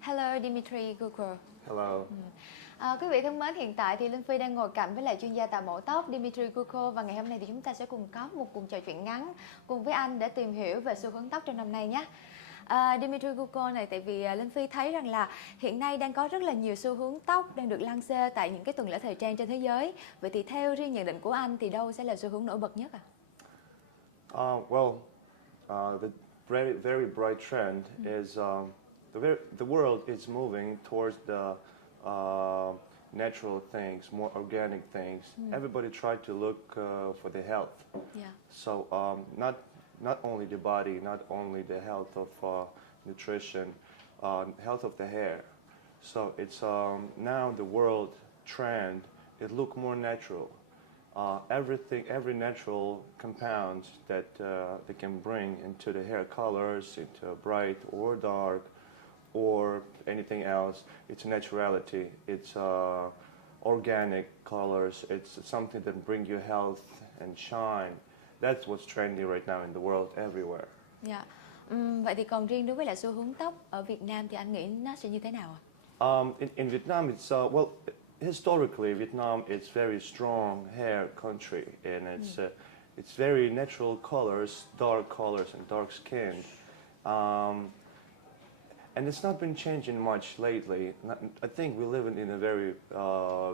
Hello Dimitri Google. Hello. Quý vị thân mến, hiện tại thì Linh Phi đang ngồi cạnh với lại chuyên gia tạo mẫu tóc Dimitri Google, và ngày hôm nay thì chúng ta sẽ cùng có một cuộc trò chuyện ngắn cùng với anh để tìm hiểu về xu hướng tóc trong năm nay nhé. Dimitri Google này, tại vì Linh Phi thấy rằng là hiện nay đang có rất là nhiều xu hướng tóc đang được lăng xê tại những cái tuần lễ thời trang trên thế giới. Vậy thì theo riêng nhận định của anh thì đâu sẽ là xu hướng nổi bật nhất ạ? The very bright trend is the world is moving towards the natural things, more organic things. Everybody try to look for the health. Yeah. So not only the body, not only the health of nutrition, health of the hair. So it's now the world trend. It look more natural. Every natural compounds that they can bring into the hair colors, into bright or dark, or anything else. It's naturality. It's organic colors. It's something that bring you health and shine. That's what's trendy right now in the world, everywhere. Dạ. Vậy thì còn riêng đối với lại xu hướng tóc ở Việt Nam thì anh nghĩ nó sẽ như thế nào ạ? In Vietnam, it's historically Vietnam is very strong hair country, and it's very natural colors, dark colors and dark skin. And it's not been changing much lately. I think we live in a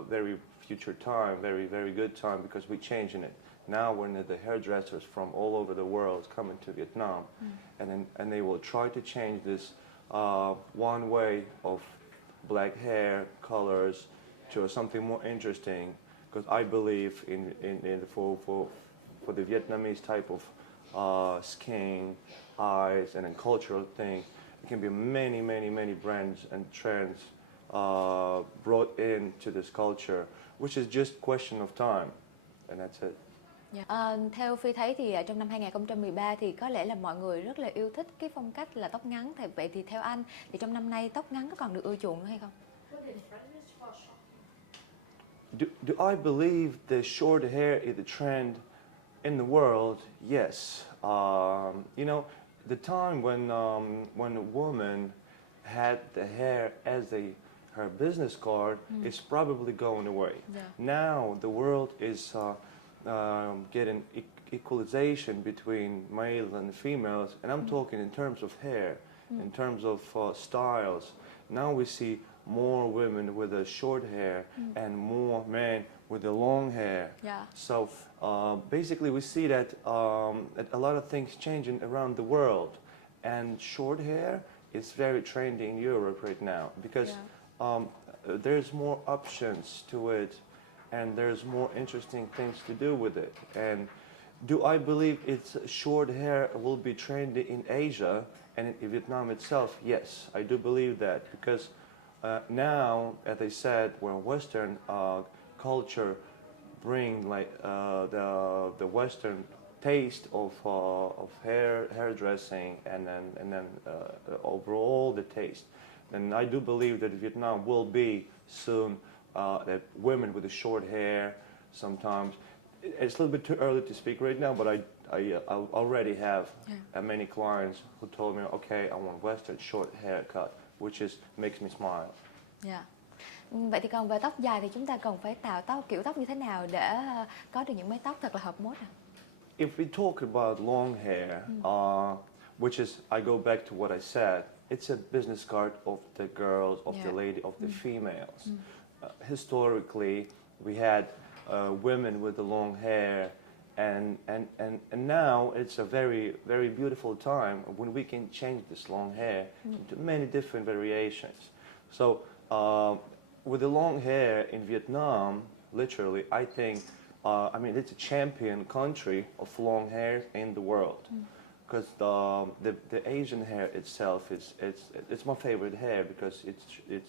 very future time, very good time, because we're changing it. Now when the hairdressers from all over the world coming to Vietnam, and they will try to change this one way of black hair colors to something more interesting, because I believe for the Vietnamese type of skin, eyes, and a cultural thing. It can be many brands and trends brought into this culture, which is just question of time, and that's it. Theo Phi thấy thì trong năm 2013 thì có lẽ là mọi người rất là yêu thích cái phong cách là tóc ngắn. Vậy thì theo anh thì trong năm nay tóc ngắn có còn được ưa chuộng nữa hay không? Do I believe the short hair is the trend in the world? Yes. The time when a woman had the hair as her business card is probably going away. Yeah. Now the world is getting equalization between male and females, and I'm talking in terms of hair, in terms of styles. Now we see more women with a short hair and more men with the long hair. Yeah. So basically we see that a lot of things changing around the world, and short hair is very trendy in Europe right now, because there's more options to it, and there's more interesting things to do with it. And do I believe it's short hair will be trendy in Asia and in Vietnam itself? Yes, I do believe that, because now, as I said, when Western culture bring like the Western taste of hairdressing, and then overall the taste, and I do believe that Vietnam will be soon that women with the short hair. Sometimes it's a little bit too early to speak right now, but I already have many clients who told me, okay, I want Western short haircut, which makes me smile. Yeah. Vậy thì còn về tóc dài thì chúng ta cần phải tạo kiểu tóc như thế nào để có được những mái tóc thật là hợp mốt ạ? If we talk about long hair, which is, I go back to what I said, it's a business card of the girls, of the lady, of the females. Historically, we had women with the long hair, and now it's a very beautiful time when we can change this long hair into many different variations. So with the long hair in Vietnam, literally, I think, it's a champion country of long hair in the world, because the Asian hair itself it's my favorite hair, because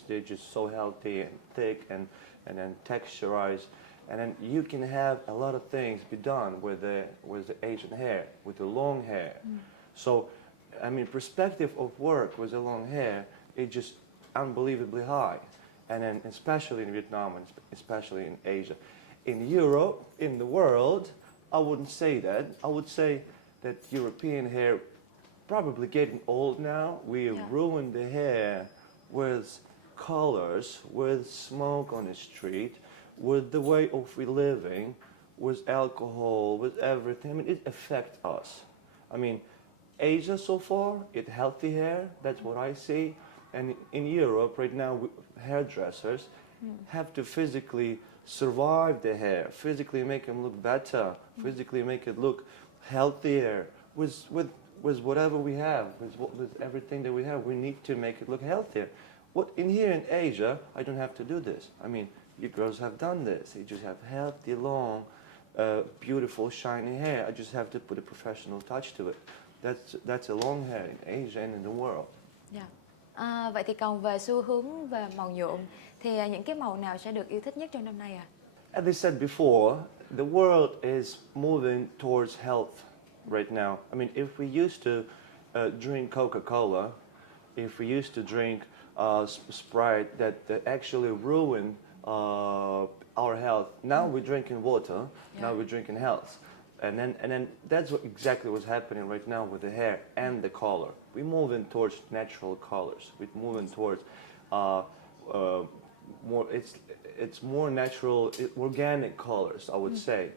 they're just so healthy and thick and then texturized, and then you can have a lot of things be done with the Asian hair, with the long hair. So perspective of work with the long hair is just unbelievably high, and then especially in Vietnam and especially in Asia. In Europe, in the world, I wouldn't say that. I would say that European hair probably getting old now. We ruined the hair with colors, with smoke on the street, with the way of we living, with alcohol, with everything. I mean, it affects us. I mean, Asia so far, it healthy hair. That's what I see. And in Europe right now, hairdressers have to physically survive the hair, physically make them look better, physically make it look healthier with whatever we have, with everything that we have. We need to make it look healthier. What in here in Asia, I don't have to do this. I mean, you girls have done this. You just have healthy, long, beautiful, shiny hair. I just have to put a professional touch to it. That's a long hair in Asia and in the world. Dạ. Vậy thì còn về xu hướng về màu nhuộm thì những cái màu nào sẽ được yêu thích nhất trong năm nay ạ? As I said before, the world is moving towards health right now. I mean, if we used to drink Coca-Cola, if we used to drink Sprite that actually ruin our health, now we're drinking water, now we're drinking health. And then that's exactly what's happening right now with the hair and the color. We're moving towards natural colors. We're moving towards more. It's more natural, organic colors, I would say.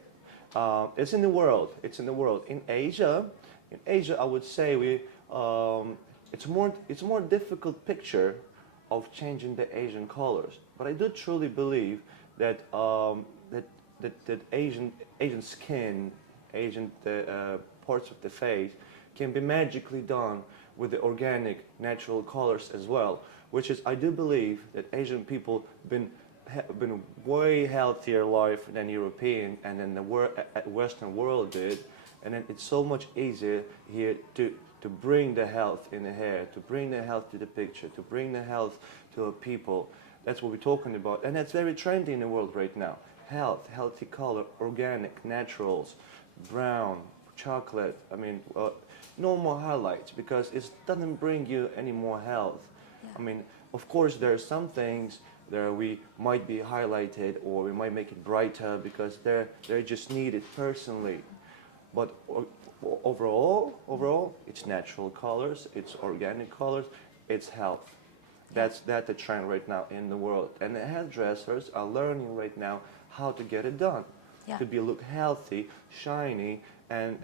It's in the world. It's in the world. In Asia, I would say it's a more difficult picture of changing the Asian colors. But I do truly believe that that Asian skin, Asian parts of the face can be magically done with the organic, natural colors as well. Which is, I do believe that Asian people been way healthier life than European and then the Western world did, and then it's so much easier here to bring the health in the hair, to bring the health to the picture, to bring the health to the people. That's what we're talking about, and that's very trendy in the world right now. Health, healthy color, organic, naturals, brown, chocolate. I mean, no more highlights because it doesn't bring you any more health. Yeah. I mean, of course, there are some things that we might be highlighted or we might make it brighter because they're just needed personally. But overall, it's natural colors, it's organic colors, it's health. That's the trend right now in the world. And the hairdressers are learning right now how to get it done. Yeah. To look healthy, shiny, and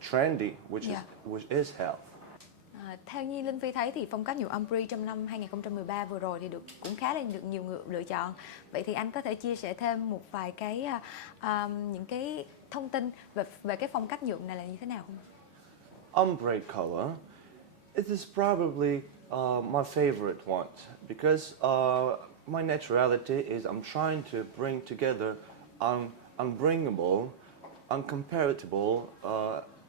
trendy, which is health. Theo như Linh Phi thấy thì phong cách nhuộm ombre trong năm 2013 vừa rồi thì cũng khá là được nhiều người lựa chọn. Vậy thì anh có thể chia sẻ thêm một vài cái những cái thông tin về cái phong cách nhuộm này là như thế nào không? Ombre color, it is probably my favorite one because my naturality is I'm trying to bring together unbringable, uncomparable,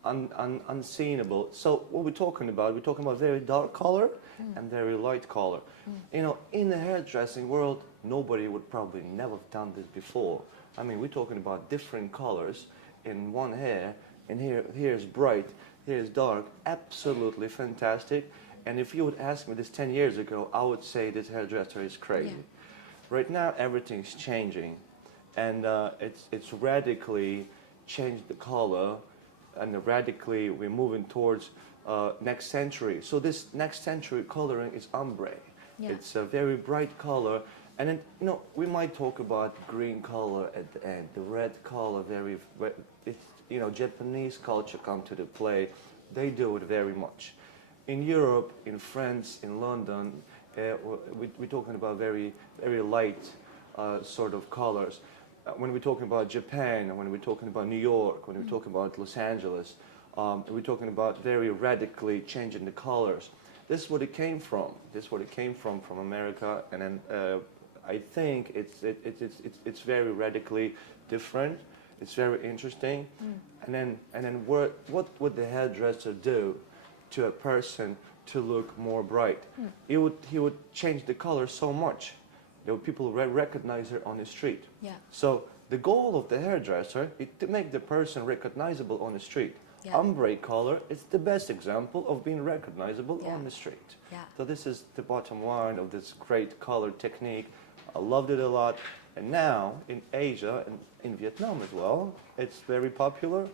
unseenable. So what we're talking about very dark color and very light color. You know, in the hairdressing world, nobody would probably never have done this before. I mean, we're talking about different colors in one hair, and here's bright, here's dark, absolutely fantastic. And if you would ask me this 10 years ago, I would say this hairdresser is crazy. Yeah. Right now, everything's changing, and it's radically changed the color. And radically, we're moving towards next century. So this next century coloring is ombre. Yeah. It's a very bright color. And then, you know, we might talk about green color at the end, the red color, it's, you know, Japanese culture come to the play. They do it very much. In Europe, in France, in London, we're talking about very, very light sort of colors. When we're talking about Japan, when we're talking about New York, when we're talking about Los Angeles, we're talking about very radically changing the colors. This is what it came from. This is what it came from America, and then I think it's very radically different. It's very interesting. And then what would the hairdresser do to a person to look more bright? He would change the color so much. People recognize her on the street. Yeah. So the goal of the hairdresser is to make the person recognizable on the street. Yeah. Ombre color is the best example of being recognizable on the street. Yeah. So this is the bottom line of this great color technique. I loved it a lot. And now in Asia and in Vietnam as well, it's very popular.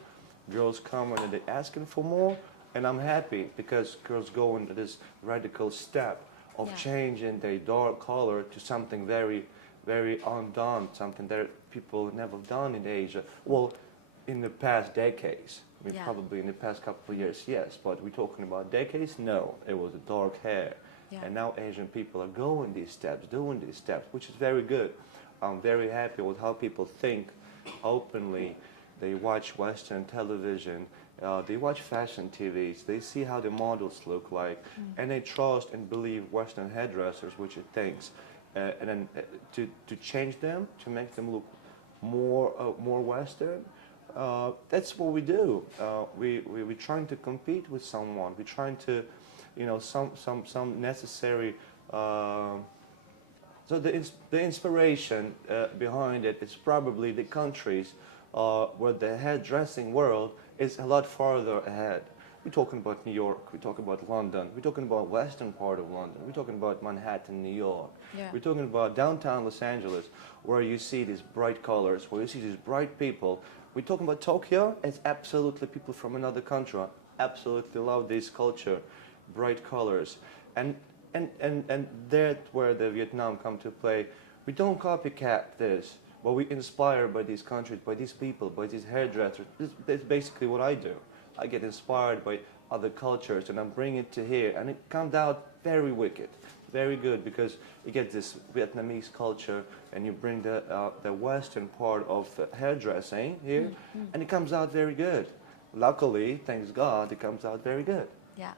Girls come and they're asking for more. And I'm happy because girls go into this radical step of Yeah. changing their dark color to something very, very undone, something that people never done in Asia. Well, in the past decades. I mean, Yeah. probably in the past couple of years, yes. But we're talking about decades? No. It was the dark hair. Yeah. And now Asian people are going these steps, doing these steps, which is very good. I'm very happy with how people think openly. They watch Western television, they watch fashion TVs, they see how the models look like, and they trust and believe Western hairdressers, which it thinks. And then to change them, to make them look more Western, that's what we do. We're trying to compete with someone. We're trying to, some necessary. So the inspiration behind it is probably the countries where the hairdressing world is a lot farther ahead. We're talking about New York, we're talking about London, we're talking about western part of London, we're talking about Manhattan, New York, Yeah. we're talking about downtown Los Angeles, where you see these bright colors, where you see these bright people. We're talking about Tokyo, it's absolutely people from another country, absolutely love this culture, bright colors. And that's where the Vietnam come to play. We don't copycat this, but we inspire by these countries, by these people, by these hairdressers. That's basically what I do. I get inspired by other cultures and I bring it to here, and it comes out very wicked, very good, because you get this Vietnamese culture and you bring the Western part of hairdressing here, and it comes out very good. Luckily, thanks God, it comes out very good. Yeah.